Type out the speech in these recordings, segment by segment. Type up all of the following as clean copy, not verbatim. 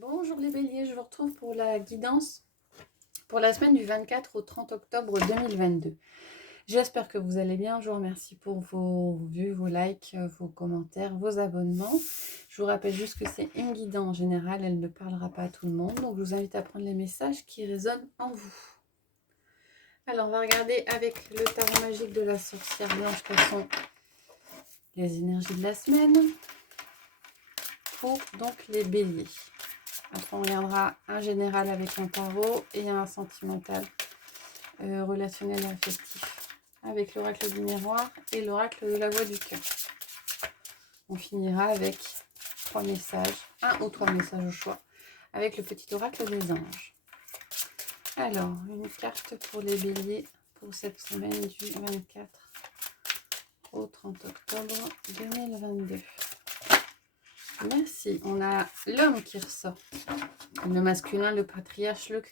Bonjour les béliers, je vous retrouve pour la guidance pour la semaine du 24 au 30 octobre 2022. J'espère que vous allez bien. Je vous remercie pour vos vues, vos likes, vos commentaires, vos abonnements. Je vous rappelle juste que c'est une guidance générale, elle ne parlera pas à tout le monde. Donc je vous invite à prendre les messages qui résonnent en vous. Alors on va regarder avec le tarot magique de la sorcière blanche quelles sont les énergies de la semaine pour donc les béliers. Après, on regardera un général avec un tarot et un sentimental, relationnel et affectif, avec l'oracle du miroir et l'oracle de la voix du cœur. On finira avec 3 messages, 1 ou 3 messages au choix, avec le petit oracle des anges. Alors, une carte pour les béliers pour cette semaine du 24 au 30 octobre 2022. Merci. On a l'homme qui ressort. Le masculin, le patriarche, le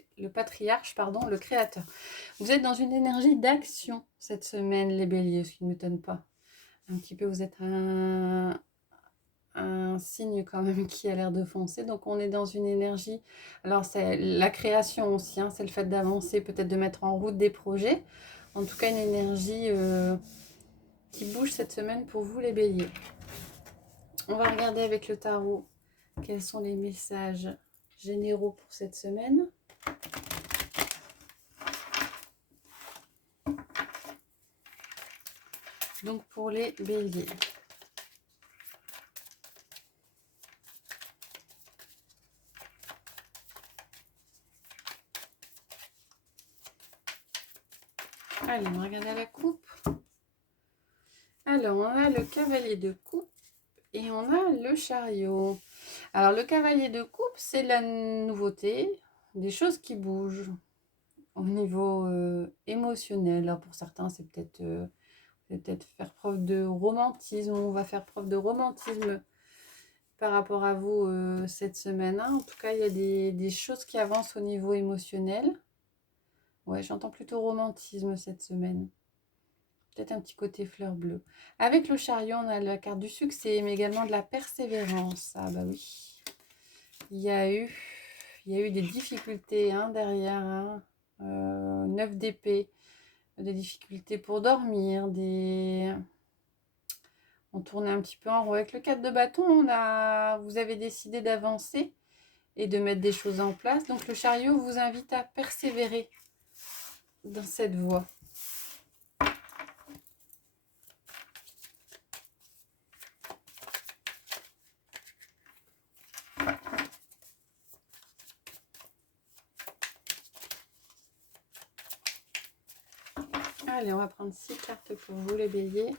créateur. Vous êtes dans une énergie d'action cette semaine, les béliers, ce qui ne m'étonne pas. Un petit peu, vous êtes un signe quand même qui a l'air de foncer. Donc, on est dans une énergie... Alors, c'est la création aussi, hein, c'est le fait d'avancer, peut-être de mettre en route des projets. En tout cas, une énergie qui bouge cette semaine pour vous, les béliers. On va regarder avec le tarot quels sont les messages généraux pour cette semaine. Donc pour les béliers. Allez, on va regarder la coupe. Alors, on a le cavalier de coupe et on a le chariot. Alors, le cavalier de coupe, c'est la nouveauté, des choses qui bougent au niveau émotionnel. Alors, pour certains, c'est peut-être faire preuve de romantisme. On va faire preuve de romantisme par rapport à vous cette semaine. Hein. En tout cas, il y a des choses qui avancent au niveau émotionnel. Ouais, j'entends plutôt romantisme cette semaine. Peut-être un petit côté fleur bleue. Avec le chariot, on a la carte du succès, mais également de la persévérance. Ah bah oui. Il y a eu des difficultés hein, derrière. Hein. 9 d'épée. Des difficultés pour dormir. On tournait un petit peu en rond. Avec le 4 de bâton, vous avez décidé d'avancer et de mettre des choses en place. Donc le chariot vous invite à persévérer dans cette voie. Allez, on va prendre 6 cartes pour vous les béliers.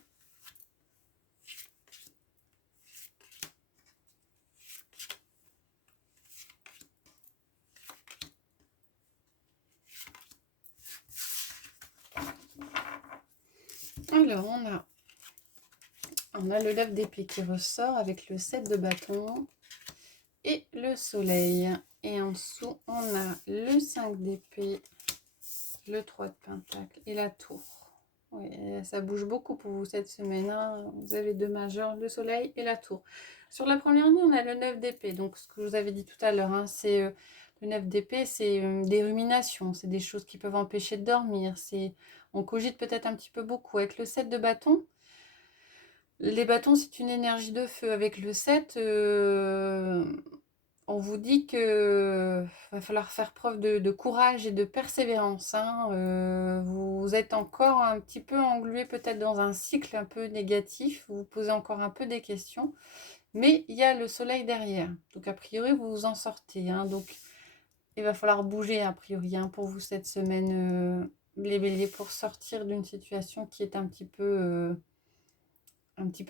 Alors, on a le 9 d'épée qui ressort avec le 7 de bâton et le soleil. Et en dessous, on a le 5 d'épée, le 3 de pentacle et la tour. Oui, ça bouge beaucoup pour vous cette semaine. Hein. Vous avez 2 majeurs, le soleil et la tour. Sur la première ligne, on a le 9 d'épée. Donc, ce que je vous avais dit tout à l'heure, hein, c'est le 9 d'épée, c'est des ruminations. C'est des choses qui peuvent empêcher de dormir. On cogite peut-être un petit peu beaucoup. Avec le 7 de bâton, les bâtons, c'est une énergie de feu. Avec le 7, on vous dit que va falloir faire preuve de courage et de persévérance. Hein. Vous êtes encore un petit peu englué peut-être dans un cycle un peu négatif. Vous vous posez encore un peu des questions. Mais il y a le soleil derrière. Donc a priori, vous vous en sortez. Hein. Donc il va falloir bouger a priori hein, pour vous cette semaine, les béliers, pour sortir d'une situation qui est un petit peu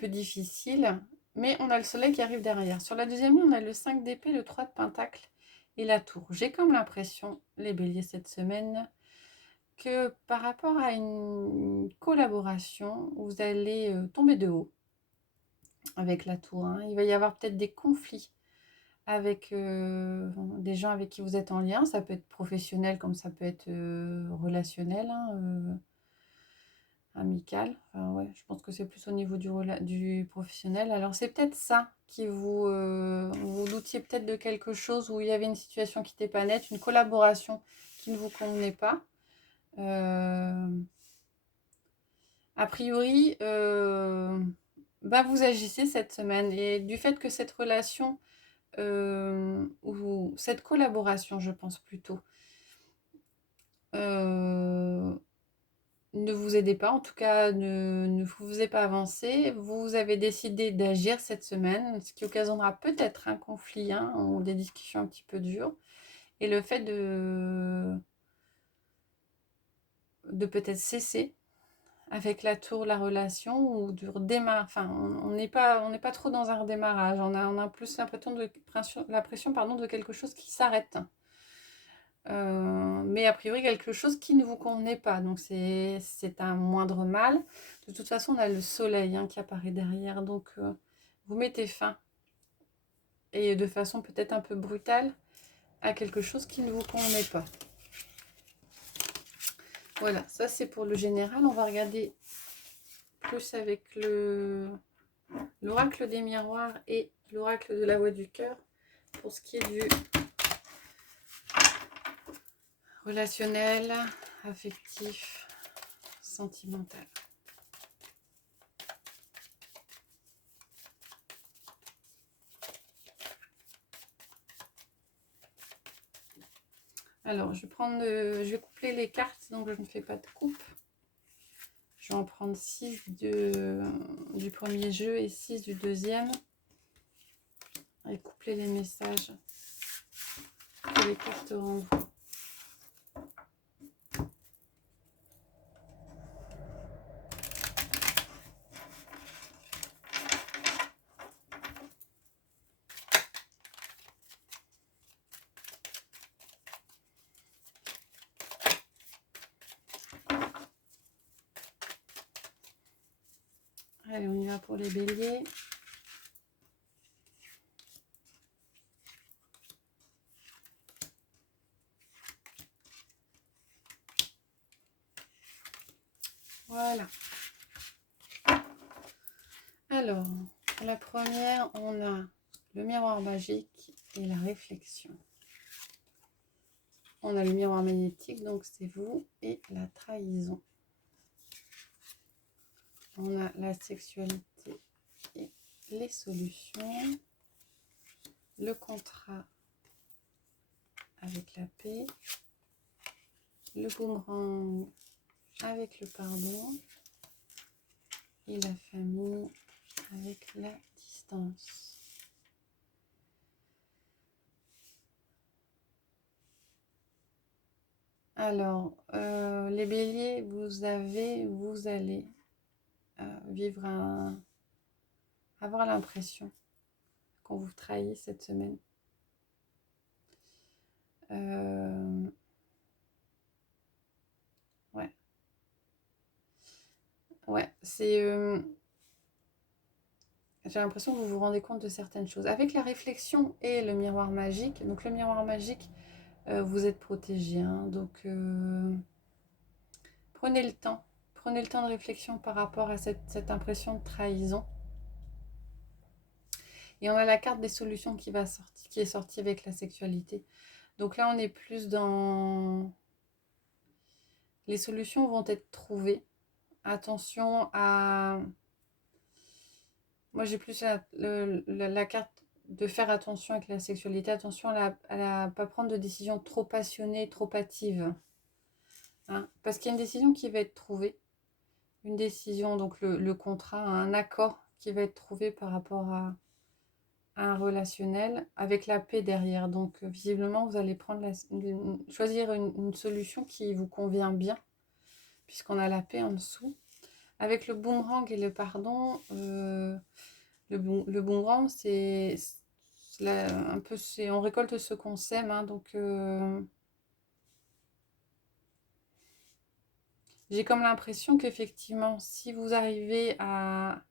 difficile, mais on a le soleil qui arrive derrière. Sur la deuxième ligne, on a le 5 d'épée, le 3 de pentacle et la tour. J'ai comme l'impression, les béliers, cette semaine, que par rapport à une collaboration, vous allez tomber de haut avec la tour. Hein. Il va y avoir peut-être des conflits avec des gens avec qui vous êtes en lien. Ça peut être professionnel comme ça peut être relationnel. Hein, amical. Enfin, ouais, je pense que c'est plus au niveau du professionnel. Alors, c'est peut-être ça qui vous doutiez peut-être de quelque chose, où il y avait une situation qui n'était pas nette, une collaboration qui ne vous convenait pas. A priori, vous agissez cette semaine, et du fait que cette relation, ou cette collaboration, je pense plutôt, ne vous aidez pas, en tout cas ne vous faisait pas avancer, vous avez décidé d'agir cette semaine, ce qui occasionnera peut-être un conflit, hein, ou des discussions un petit peu dures, et le fait de peut-être cesser avec la tour la relation, ou de redémarrer. Enfin, on n'est pas trop dans un redémarrage, on a plus l'impression de quelque chose qui s'arrête. Mais a priori quelque chose qui ne vous convenait pas, donc c'est un moindre mal. De toute façon, on a le soleil, hein, qui apparaît derrière, donc vous mettez fin, et de façon peut-être un peu brutale, à quelque chose qui ne vous convenait pas. Voilà, ça c'est pour le général. On va regarder plus avec l'oracle des miroirs et l'oracle de la voix du cœur, pour ce qui est du relationnel, affectif, sentimental. Alors, je vais coupler les cartes, donc je ne fais pas de coupe. Je vais en prendre 6 du premier jeu et 6 du deuxième. Et coupler les messages que les cartes renvoient. Allez, on y va pour les béliers. Voilà. Alors, pour la première, on a le miroir magique et la réflexion. On a le miroir magnétique, donc c'est vous, et la trahison. On a la sexualité et les solutions. Le contrat avec la paix. Le boomerang avec le pardon. Et la famille avec la distance. Alors, les béliers, vous allez avoir l'impression qu'on vous trahit cette semaine. Ouais, c'est... j'ai l'impression que vous vous rendez compte de certaines choses. Avec la réflexion et le miroir magique, donc le miroir magique, vous êtes protégé, hein, donc prenez le temps de réflexion par rapport à cette impression de trahison. Et on a la carte des solutions qui est sortie avec la sexualité. Donc là, on est plus dans... Les solutions vont être trouvées. Attention à... Moi, j'ai plus la carte de faire attention avec la sexualité. Attention à ne pas prendre de décision trop passionnée, trop hâtive. Hein, parce qu'il y a une décision qui va être trouvée. Une décision, donc le contrat, un accord qui va être trouvé par rapport à un relationnel avec la paix derrière. Donc, visiblement, vous allez choisir une solution qui vous convient bien, puisqu'on a la paix en dessous. Avec le boomerang et le pardon, le boomerang, c'est un peu, on récolte ce qu'on sème, hein, donc j'ai comme l'impression qu'effectivement, si vous arrivez à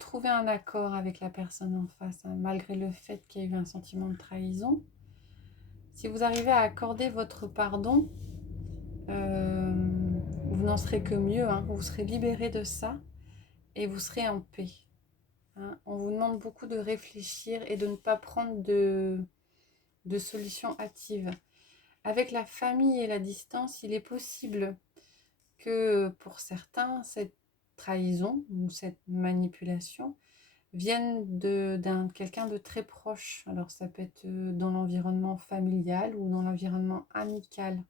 trouver un accord avec la personne en face, hein, malgré le fait qu'il y ait eu un sentiment de trahison, si vous arrivez à accorder votre pardon, vous n'en serez que mieux, hein, vous serez libéré de ça et vous serez en paix. hein. On vous demande beaucoup de réfléchir et de ne pas prendre de solutions hâtives. Avec la famille et la distance, il est possible que pour certains, cette trahison ou cette manipulation vienne d'un quelqu'un de très proche. Alors ça peut être dans l'environnement familial ou dans l'environnement amical.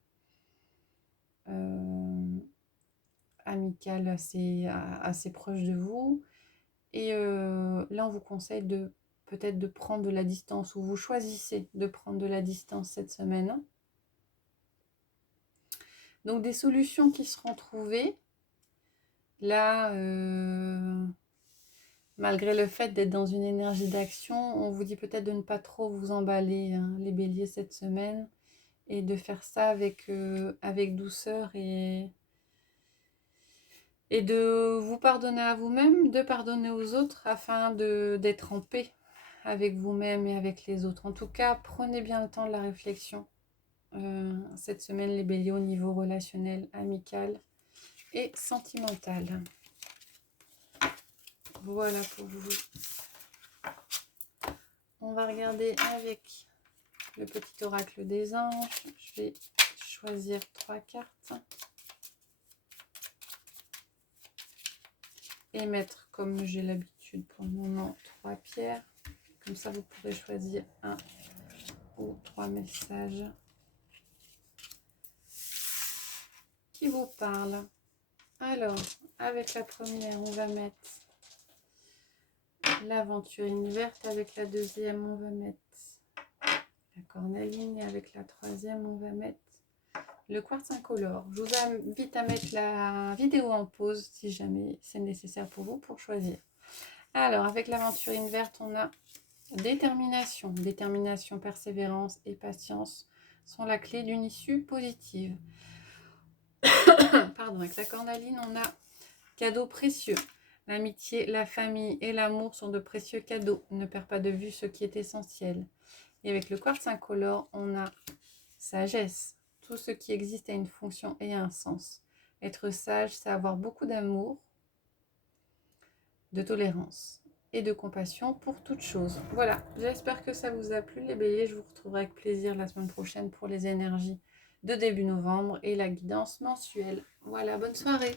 Amical assez proche de vous. Et là, on vous conseille peut-être de prendre de la distance, ou vous choisissez de prendre de la distance cette semaine. Donc des solutions qui seront trouvées. Là, malgré le fait d'être dans une énergie d'action, on vous dit peut-être de ne pas trop vous emballer, hein, les béliers, cette semaine, et de faire ça avec douceur et de vous pardonner à vous-même, de pardonner aux autres, afin d'être en paix avec vous-même et avec les autres. En tout cas, prenez bien le temps de la réflexion. Cette semaine, les béliers, au niveau relationnel, amical et sentimental. Voilà pour vous. On va regarder avec le petit oracle des anges. Je vais choisir 3 cartes et mettre, comme j'ai l'habitude pour le moment, 3 pierres. Comme ça, vous pourrez choisir 1 ou 3 messages qui vous parlent. Alors, avec la première, on va mettre l'aventurine verte. Avec la deuxième, on va mettre la cornaline. Et avec la troisième, on va mettre le quartz incolore. Je vous invite à mettre la vidéo en pause si jamais c'est nécessaire pour vous pour choisir. Alors, avec l'aventurine verte, on a détermination. Détermination, persévérance et patience sont la clé d'une issue positive. Pardon, avec la cornaline, on a cadeaux précieux. L'amitié, la famille et l'amour sont de précieux cadeaux. Ne perds pas de vue ce qui est essentiel. Et avec le quartz incolore, on a sagesse. Tout ce qui existe a une fonction et un sens. Être sage, c'est avoir beaucoup d'amour, de tolérance et de compassion pour toute chose. Voilà, j'espère que ça vous a plu les béliers. Je vous retrouverai avec plaisir la semaine prochaine pour les énergies de début novembre et la guidance mensuelle. Voilà, bonne soirée.